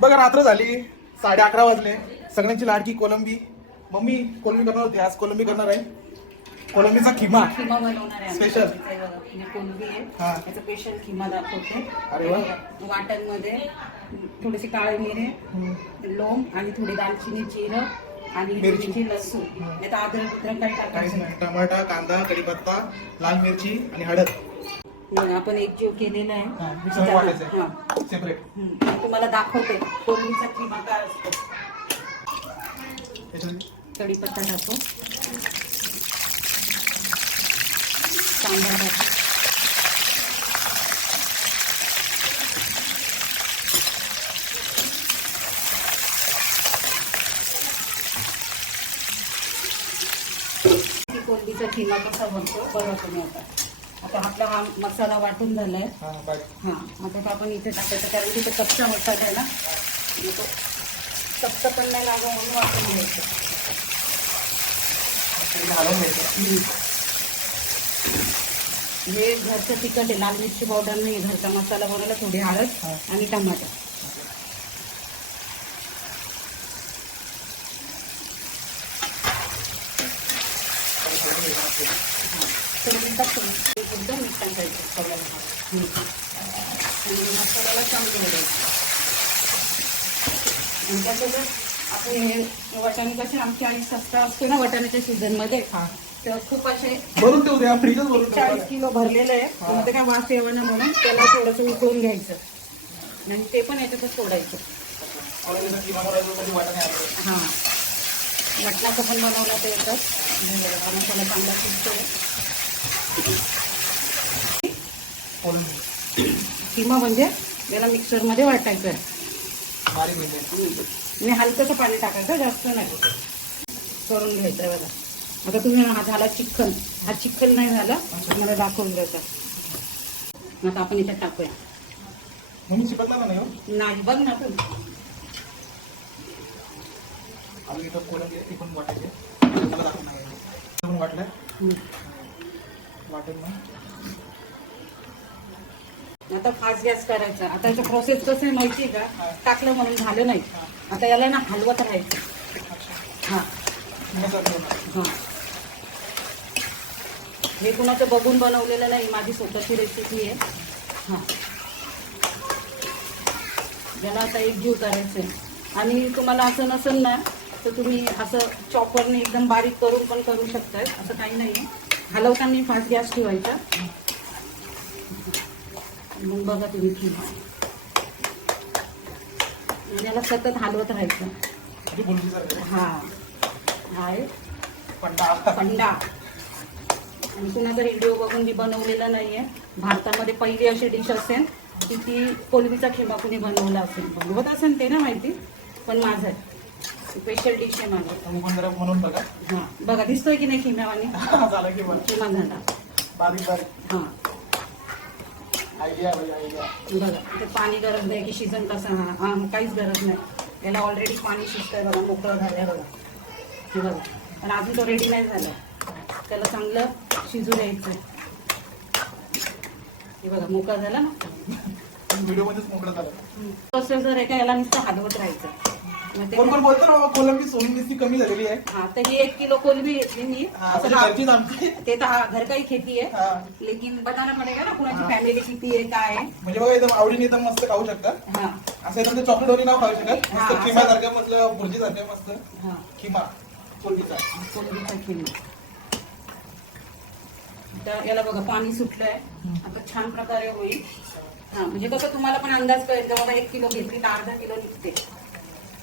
बघा रात्र झाली, 11:30 वाजले. सगळ्यांची लाडकी कोलंबी. मम्मी कोलंबी करणार होती, आज कोलंबी करणार आहे. कोलंबीचा खिमा बनवणार आहे स्पेशल. कोलंबी आहे हा. त्याचा स्पेशल खिमा दाखवते. अरे वा. वाटणमध्ये थोडेसे काळे मिरे, लोंग आणि थोडी दालचिनी, जिरं आणि मिरची, लसूण. नाही तर अद्रक काही काहीच टाकायचं नाही. टमाटा, कांदा, कढीपत्ता, लाल मिरची आणि हळद. मग आपण एक जीव केलेला हा, आहे. मिक्सरमध्ये वाटायचं आहे. हा. सेपरेट. तुम्हाला दाखवते कोलंबीचा खिमा काय असतो. त्याच्यात कढीपत्ता टाकू, कांदा टाकू, कोलंबीचा खिमा कसा बनतो बघा तुम्ही. आता आपला हा मसाला वाटून झालाय. हा बाय. हा आता आपण इथे टाकायचं कारण की तो कच्चा मसाला आहे ना, मग तो कच्चा पण नाही लागू म्हणून वाटून घ्यायचं. घालून घ्यायचं. हे घरचं तिखट आहे, लाल मिरची पावडर नाही. घरचा मसाला बनवला, थोडी हळद आणि टमाटर. एकदम मीठ टाकायचं सगळ्याला. मसाल्याला चांगलं घालायचं. आणि त्याच्यात आपण हे वाटाणे कसे आमची आई सस्ता असतो ना वाटाण्याच्या सीझनमध्ये, तेव्हा खूप असे भरून ठेवू द्या, फ्रीजच भरून ठेवू 40 द्या. किलो भरलेलं आहे. त्यामध्ये काय वास यावा ना म्हणून त्याला थोडंसं उकळून घ्यायचं आणि ते पण याच्यातच सोडायचं. कोलंबीचा खिमा करायचा म्हणजे वाटाणे आणले. हां, मटणाचं पण बनवलं ते येतं. मसाला चांगला शिजतो. कोलंबी किमा म्हणजे त्याला मिक्सरमध्ये वाटायचं आहे बारीक म्हणजे. आणि हलकंसं पाणी टाकायचं, जास्त नाही. करून घ्यायचं आहे बघा. आता तुम्ही हा झाला चिकन, हा चिकन नाही झाला मला दाखवून द्यायचा. आता आपण इथे टाकूया. मम्मी चिपकला का नाही हो? नाही बघ ना तू. आम्ही इथं कोलंबी ती पण वाटायचे. मला दाखवून नाही पण वाटलंय. वाटेल ना. आता फास्ट गॅस करायचा. आता याचं प्रोसेस कसं आहे माहिती आहे का, टाकलं म्हणून झालं नाही. आता याला ना हलवत राहायचं. हां हां, हे कुणाचं बघून बनवलेलं नाही, माझी स्वतःची रेसिपी आहे. हां, याला आता एकजीव करायचं आहे. आणि तुम्हाला असं नसेल ना तर तुम्ही असं चॉपरने एकदम बारीक करून पण करू शकताय, असं काही नाही आहे. हलवताना फास्ट गॅस ठेवायचा. मग बघा तुम्ही किंवा याला सतत हलवत राहायचं. हा आहे पंडा. आणि कुणाचा व्हिडिओ बघून मी बनवलेला नाहीये. भारतामध्ये पहिली अशी डिश असेल की ती कोलंबीचा खिमा कुणी बनवला असेल, बनवत असेल ते ना माहिती, पण माझं स्पेशल डिश आहे माझं. म्हणून बघा. हा बघा दिसतोय की नाही खिम्यावानी. झाला की खिमा झाला बारीक बारीक. हा आयडिया आयडिया. बघा ते पाणी गरज नाही की शिजन कसं. हा काहीच गरज नाही. याला ऑलरेडी पाणी शिजतंय बघा, मोकळं झालंय बघा. हे बघा, पण अजून तो रेडी नाही झाला. त्याला चांगलं शिजू द्यायचं. हे बघा मोकळा झाला ना, व्हिडिओ मध्येच मोकळं झालं. तसं जर एका याला नुसतं हलवत राहायचं. कोण कोण बोलतो बाबा कोलंबी सोनी मिस्ती कमी झालेली आहे. हा तर ही 1 किलो कोलंबी घेतली मी. घरचीच आमची. ते तर घर काही खेती आहे, लेकिन बताना पडेगा ना कुणाची फॅमिली किती आहे काय आहे. म्हणजे बघा एकदम आवडीने एकदम मस्त खाऊ शकता. हा असं एकदम चॉकलेट वरी नाव खाऊ शकत. मस्त हा, खिमा सारखं म्हटलं, भुर्जी सारखं मस्त हा खिमा कोलंबीचा. कोलंबीचा खिमा. तर याला बघा पाणी सुटलंय. आता छान प्रकारे होईल. हा म्हणजे कसं तुम्हाला पण अंदाज कळेल. बाबा 1 किलो घेतली तर अर्धा किलो निघते.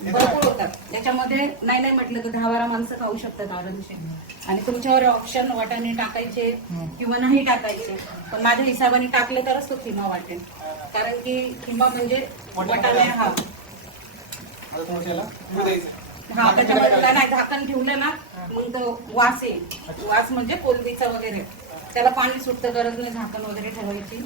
भरपूर होतात त्याच्यामध्ये. नाही म्हटलं तर 10-12 माणसं खाऊ शकतात आरामशी. आणि तुमच्यावर ऑप्शन वाटाणे टाकायचे किंवा नाही टाकायचे, पण माझ्या हिशोबाने टाकले तरच तो खिमा वाटेल. कारण की खिमा म्हणजे वाटाणे. हा हा त्याच्यामध्ये नाही झाकण ठेवलं ना मग तो वास येईल. वास म्हणजे कोलंबीचा वगैरे. त्याला पाणी सुटतं, गरज नाही झाकण वगैरे ठेवायची,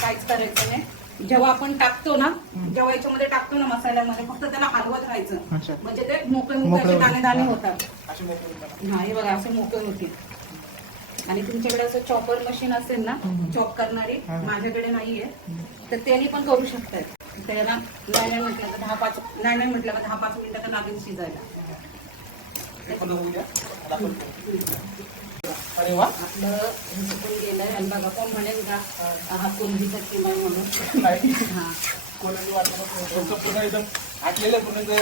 काहीच करायचं नाही. जेव्हा आपण टाकतो ना, जेव्हा याच्यामध्ये टाकतो ना मसाल्यामध्ये, फक्त त्याला हलवत राहायचं. म्हणजे ते मोकळे दाणे दाणे होतात. हा हे बघा असं मोकळे होतील. आणि तुमच्याकडे असं चॉपर मशीन असेल ना चॉप करणारी, माझ्याकडे नाहीये, तर त्यांनी पण करू शकतात. त्याला नाही म्हटलं तर 10-5 नाही म्हटलं तर 10-5 मिनिटं तर लागेल शिजायला. हे पण होऊ द्या. अरे वा. आपलं हे सुकून गेलंय आणि बघा कोण म्हणेल का हा कोलंबीचा किमा आहे म्हणून. नाही हा कोलंबी वाटलं तुमचं पूर्ण एकदम आटलेलं पूर्ण ते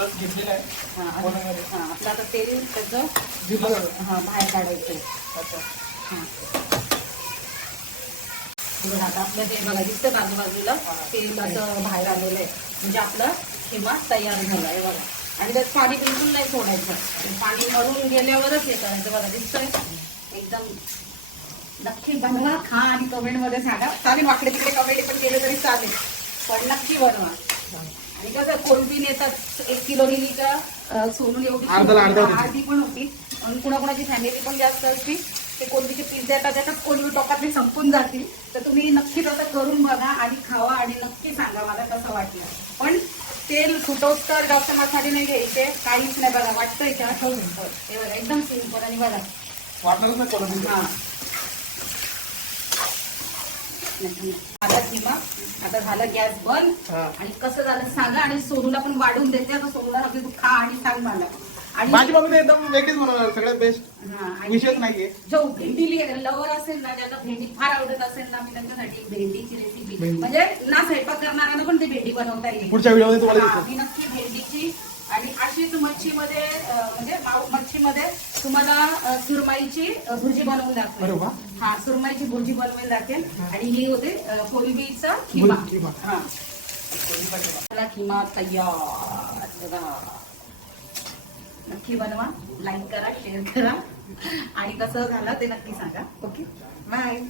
रस घेतलेला आहे हा कोलंबीमध्ये. हा आपलं आता तेल त्याचं जिरलं. हा बाहेर काढायचंय. अच्छा. हा बघा आता आपलं ते बघा दिसतं आजूबाजूला तेल असं बाहेर आलेलं आहे म्हणजे आपलं किमा तयार झाला आहे बघा. आणि त्यात पाणी बिलकुल नाही सोडायचं, ते पाणी मरून गेल्यावरच हे करायचं बघा. दिसतंय एकदम. नक्की बनवा, खा आणि कमेंटमध्ये सांगा. चालेल वाकडे तिकडे कमेंट पण केले तरी चालेल, पण नक्की बनवा. आणि कसं कोलंबी नेतात 1 किलो नेली का सोनून एवढी अर्धी पण होती. आणि कुणाकुणाची फॅमिली पण जास्त असती, ते कोलंबीचे पीस देतात त्याच्यात कोलंबी टोकातली संपून जातील. तर तुम्ही नक्की तसं करून बघा आणि खावा आणि नक्की सांगा मला कसं वाटलं. पण तेल फुटवत तर जास्त मसाले नाही घ्यायचे, काहीच नाही बघा. वाटतंय का ठेवून हे बघा एकदम सिंपल. आणि बघा वाटणारच नाही कोलंबी. हा आता किमा आता झालं गॅस बंद. आणि कसं झालं सांगा. आणि सोनूला पण वाढून देते आता. सोनूला तू खा आणि सांग मला. आणि माझी मम्मी तर एकदम वेगळीच बनवणार, सगळ्यात बेस्ट. हा आणि विषयच नाहीये. जो भेंडी लवर असेल ना, ज्याला भेंडी फार आवडत असेल ना, मी त्यांच्यासाठी भेंडीची रेसिपी म्हणजे ना स्वयंपाक करणाऱ्यांना पण ती भेंडी बनवता येईल. पुढच्या व्हिडिओमध्ये तुम्हाला हा, दिसेल. मी नक्की भेंडीची. आणि अशीच मच्छीमध्ये म्हणजे मच्छीमध्ये तुम्हाला सुरमईची भुर्जी बनवून अरे दाखवेल. वा. हा सुरमईची भुर्जी बनवून दाखवेल. आणि ही होते कोलंबीचा किमा. हा चला किमा तयार बघा. नक्की बनवा, लाईक करा, शेअर करा आणि कसं झालं ते नक्की सांगा. Okay bye.